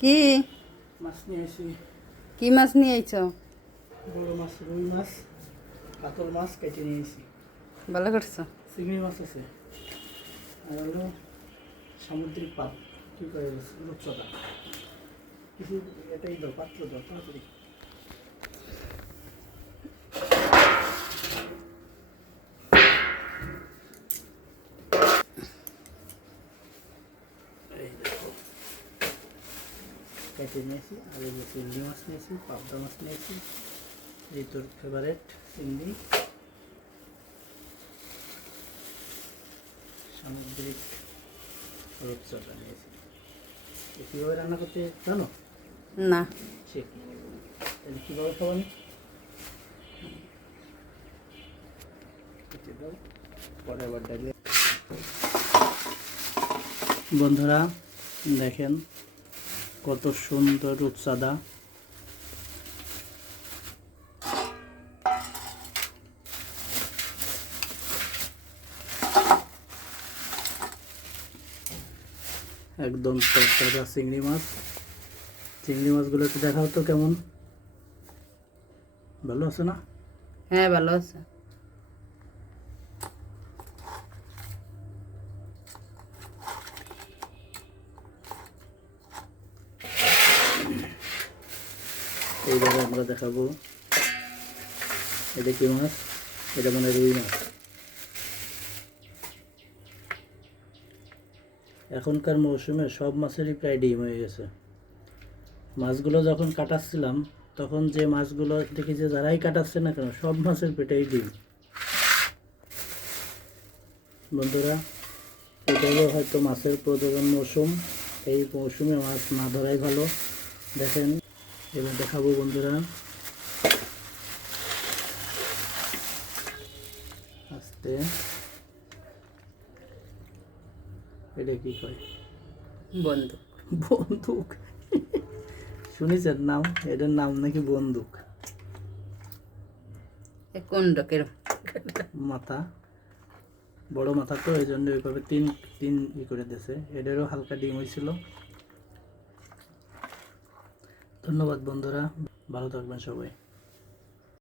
কি মাছ নিয়ে এসি, কি মাছ নিয়ে আইছো? বড় মাছ, রুই মাছ, কাতল মাছ কেটে নিয়ে এসি। ভালো করছো। চিংড়ি মাছ আছে, আর হলো সামুদ্রিক পাপ, কি করে রূপচাঁদা। কিছু এটাই দাও, পাত্র দাও তাড়াতাড়ি। এই দেখো কেটে নিয়েছি, আর এই যে চিংড়ি মাছ নিয়েছি, পাবদা মাছ নিয়েছি, এই তোর ফেভারেট চিংড়ি, সামুদ্রিক রূপচাঁদা নিয়েছি। কীভাবে রান্না করতে জানো? না, ঠিক, তাহলে কীভাবে খাওয়ানি পরে আবার ডালে। বন্ধুরা দেখেন কত সুন্দর রূপচাঁদা। একদম তরতাজা চিংড়ি মাছ। চিংড়ি মাছগুলো একটু দেখাও তো কেমন, ভালো আছে না? হ্যাঁ ভালো আছে। এইভাবে আমরা দেখাবো। এটা কি মাছ? এটা মানে রুই মাছ। এখনকার মৌসুমে সব মাছেরই প্রায় ডিম হয়ে গেছে। মাছগুলো যখন কাটাচ্ছিলাম তখন যে মাছগুলো দেখি যে যারাই কাটাচ্ছে না কেন সব মাছের পেটেই ডিম। বন্ধুরা এটাও হয়তো মাছের প্রজনন মৌসুম, এই মৌসুমে মাছ না ধরাই ভালো। দেখেন এবার দেখাবো বন্ধুরা, আস্তে। এটা কি কয়? বন্দুক। বন্দুক। শুনেছেন নাম? এটার নাম নাকি বন্দুক। কোন ডকের মাথা বড় মাথা তো এই জন্য ওইভাবে তিন তিন করে দিয়েছে। এটারও হালকা ডিম হয়েছিল। ধন্যবাদ বন্ধুরা, ভালো থাকবেন সবাই।